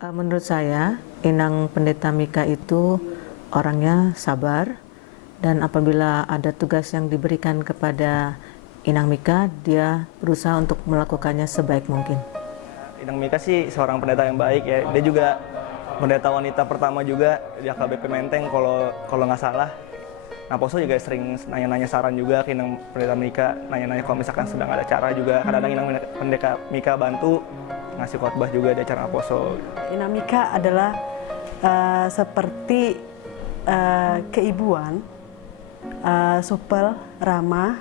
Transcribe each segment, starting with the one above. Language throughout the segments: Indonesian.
Menurut saya, Inang Pendeta Mika itu orangnya sabar, dan apabila ada tugas yang diberikan kepada Inang Mika, dia berusaha untuk melakukannya sebaik mungkin. Inang Mika sih seorang pendeta yang baik ya. Dia juga pendeta wanita pertama juga di AKBP Menteng kalau nggak salah. Nah, Poso juga sering nanya-nanya saran juga ke Inang Pendeta Mika, nanya-nanya kalau misalkan sedang ada acara juga. Kadang-kadang Inang Pendeta Mika bantu ngasih khotbah juga di acara Poso. Inang Mika adalah seperti keibuan, supel, ramah,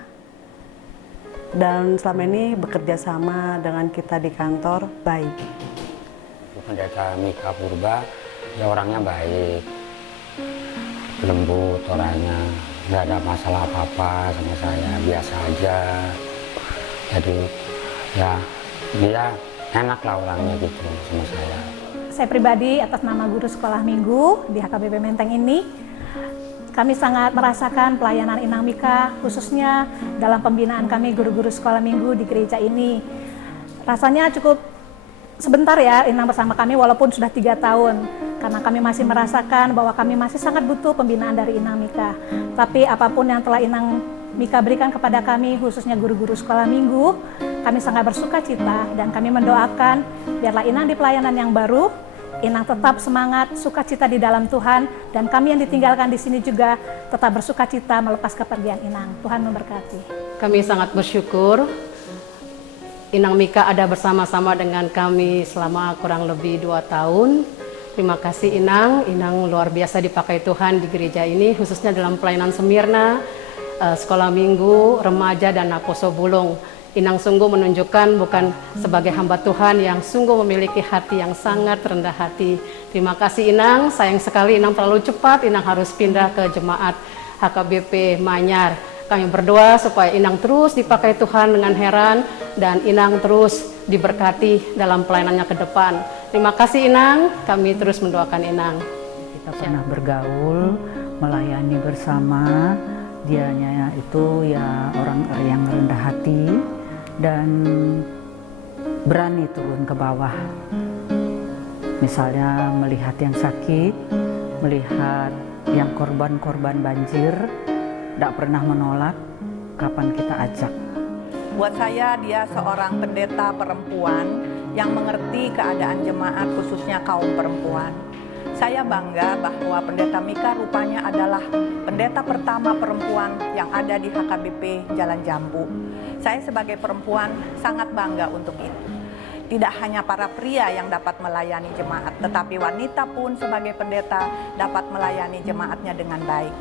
dan selama ini bekerja sama dengan kita di kantor baik. Pendeta Mika Purba, ya orangnya baik, lembut orangnya, nggak ada masalah apa-apa sama saya, biasa aja. Jadi ya dia enak lah orangnya gitu sama saya. Saya pribadi atas nama guru sekolah minggu di HKBP Menteng ini, kami sangat merasakan pelayanan Inang Mika, khususnya dalam pembinaan kami guru-guru sekolah minggu di gereja ini. Rasanya cukup sebentar ya Inang bersama kami walaupun sudah 3 tahun, karena kami masih merasakan bahwa kami masih sangat butuh pembinaan dari Inang Mika. Tapi apapun yang telah Inang Mika berikan kepada kami, khususnya guru-guru sekolah minggu, kami sangat bersuka cita dan kami mendoakan biarlah Inang di pelayanan yang baru, Inang tetap semangat, sukacita di dalam Tuhan, dan kami yang ditinggalkan di sini juga tetap bersukacita melepas kepergian Inang. Tuhan memberkati. Kami sangat bersyukur Inang Mika ada bersama-sama dengan kami selama kurang lebih 2 tahun. Terima kasih Inang luar biasa dipakai Tuhan di gereja ini, khususnya dalam pelayanan Semirna, sekolah minggu, remaja, dan Poso Bulung. Inang sungguh menunjukkan bukan sebagai hamba Tuhan yang sungguh memiliki hati yang sangat rendah hati. Terima kasih Inang, sayang sekali Inang terlalu cepat, Inang harus pindah ke jemaat HKBP Manyar. Kami berdoa supaya Inang terus dipakai Tuhan dengan heran dan Inang terus diberkati dalam pelayanannya ke depan. Terima kasih Inang, kami terus mendoakan Inang. Kita pernah bergaul, melayani bersama. Dianya itu ya orang yang rendah hati dan berani turun ke bawah. Misalnya melihat yang sakit, melihat yang korban-korban banjir, tidak pernah menolak, kapan kita ajak. Buat saya dia seorang pendeta perempuan yang mengerti keadaan jemaat khususnya kaum perempuan. Saya bangga bahwa Pendeta Mika rupanya adalah pendeta pertama perempuan yang ada di HKBP Jalan Jambu. Saya sebagai perempuan sangat bangga untuk itu. Tidak hanya para pria yang dapat melayani jemaat, tetapi wanita pun sebagai pendeta dapat melayani jemaatnya dengan baik.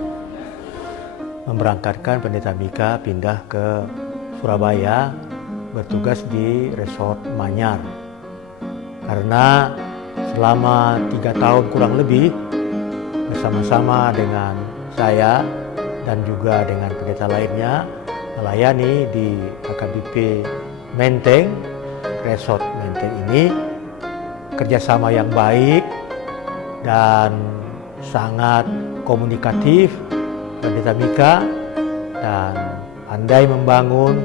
Memberangkatkan Pendeta Mika pindah ke Surabaya, bertugas di Resort Manyar. Karena selama 3 tahun kurang lebih bersama-sama dengan saya dan juga dengan pendeta lainnya melayani di HKBP Menteng, Resort Menteng ini, kerjasama yang baik dan sangat komunikatif Pendeta Mika, dan pandai membangun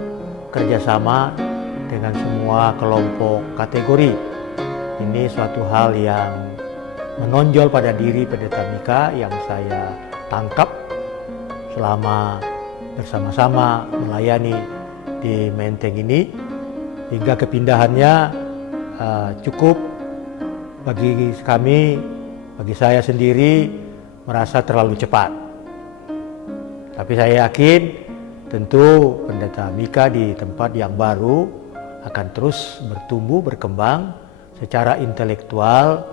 kerjasama dengan semua kelompok kategori. Ini suatu hal yang menonjol pada diri Pendeta Mika yang saya tangkap selama bersama-sama melayani di Menteng ini, hingga kepindahannya cukup bagi kami, bagi saya sendiri merasa terlalu cepat. Tapi saya yakin tentu Pendeta Mika di tempat yang baru akan terus bertumbuh, berkembang secara intelektual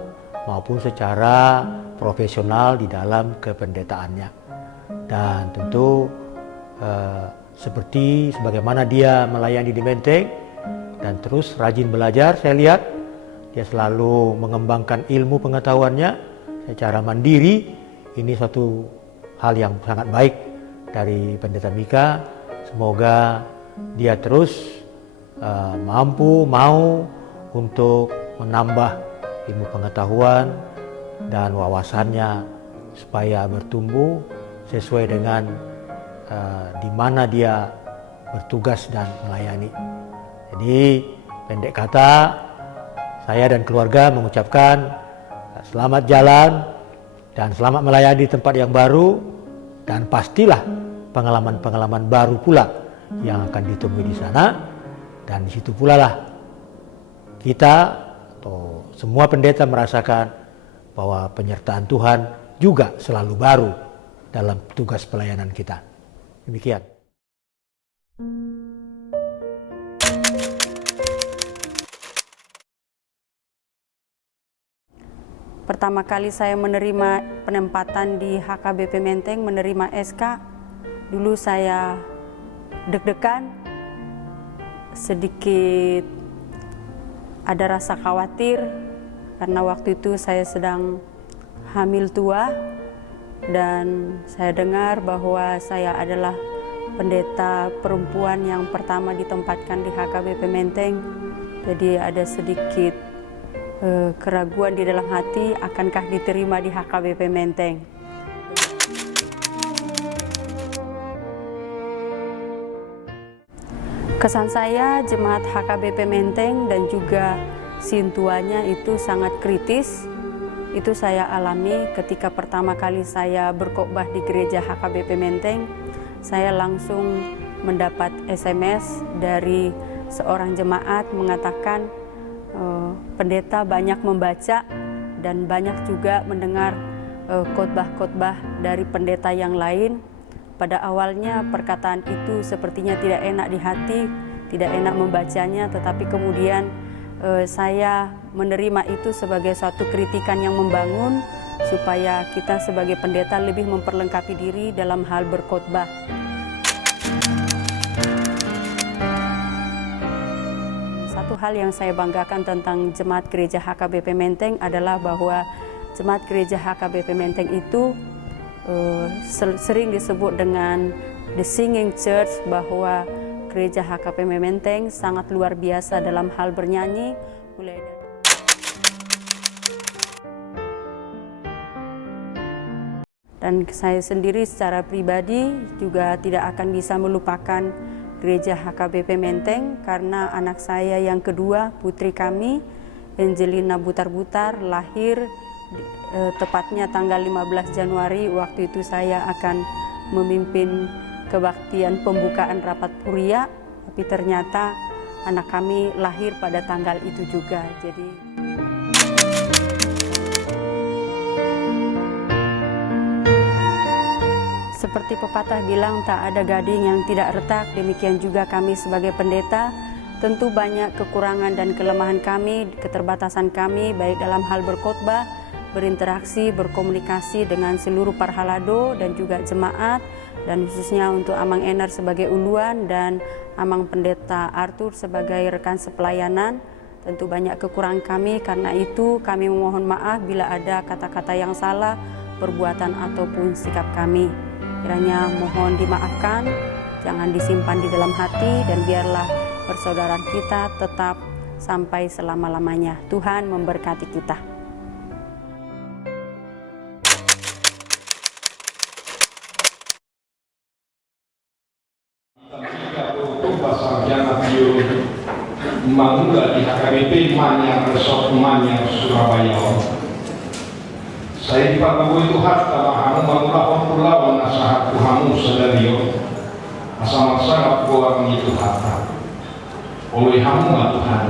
maupun secara profesional di dalam kependetaannya. Dan tentu seperti sebagaimana dia melayani di Menteng dan terus rajin belajar, saya lihat dia selalu mengembangkan ilmu pengetahuannya secara mandiri. Ini suatu hal yang sangat baik dari Pendeta Mika. Semoga dia terus mau untuk menambah ilmu pengetahuan dan wawasannya supaya bertumbuh sesuai dengan di mana dia bertugas dan melayani. Jadi pendek kata, saya dan keluarga mengucapkan selamat jalan dan selamat melayani di tempat yang baru, dan pastilah pengalaman-pengalaman baru pula yang akan ditemui di sana. Dan di situ pula lah kita atau semua pendeta merasakan bahwa penyertaan Tuhan juga selalu baru dalam tugas pelayanan kita. Demikian. Pertama kali saya menerima penempatan di HKBP Menteng, menerima SK, dulu saya deg-degan, sedikit ada rasa khawatir karena waktu itu saya sedang hamil tua dan saya dengar bahwa saya adalah pendeta perempuan yang pertama ditempatkan di HKBP Menteng. Jadi ada sedikit keraguan di dalam hati, akankah diterima di HKBP Menteng. Kesan saya jemaat HKBP Menteng dan juga sintuanya itu sangat kritis. Itu saya alami ketika pertama kali saya berkhotbah di gereja HKBP Menteng. Saya langsung mendapat SMS dari seorang jemaat mengatakan, pendeta banyak membaca dan banyak juga mendengar khotbah-khotbah dari pendeta yang lain. Pada awalnya perkataan itu sepertinya tidak enak di hati, tidak enak membacanya, tetapi kemudian saya menerima itu sebagai suatu kritikan yang membangun supaya kita sebagai pendeta lebih memperlengkapi diri dalam hal berkhotbah. Satu hal yang saya banggakan tentang jemaat gereja HKBP Menteng adalah bahwa jemaat gereja HKBP Menteng itu sering disebut dengan The Singing Church, bahwa gereja HKBP Menteng sangat luar biasa dalam hal bernyanyi. Dan saya sendiri secara pribadi juga tidak akan bisa melupakan gereja HKBP Menteng karena anak saya yang kedua, putri kami, Angelina Butar-Butar, lahir tepatnya tanggal 15 Januari. Waktu itu saya akan memimpin kebaktian pembukaan rapat Puria, tapi ternyata anak kami lahir pada tanggal itu juga. Jadi seperti pepatah bilang, tak ada gading yang tidak retak, demikian juga kami sebagai pendeta. Tentu banyak kekurangan dan kelemahan kami, keterbatasan kami, baik dalam hal berkhotbah, berinteraksi, berkomunikasi dengan seluruh parhalado dan juga jemaat, dan khususnya untuk Amang Enar sebagai uluan dan Amang Pendeta Arthur sebagai rekan sepelayanan. Tentu banyak kekurangan kami, karena itu kami memohon maaf bila ada kata-kata yang salah, perbuatan ataupun sikap kami. Kiranya mohon dimaafkan, jangan disimpan di dalam hati, dan biarlah persaudaraan kita tetap sampai selama-lamanya. Tuhan memberkati kita. Sarjana biologi Mangga di HKBP Manyar Resort Manyar Surabaya. Saya dipakabui Tuhan tamahamu mangulahon pulawan asahat Tuhamu sadario asamat sangat kuat itu hata oleh hamu Tuhan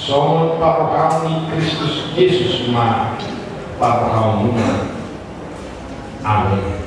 somon parohamu Kristus Yesus ma parohamu. Amin.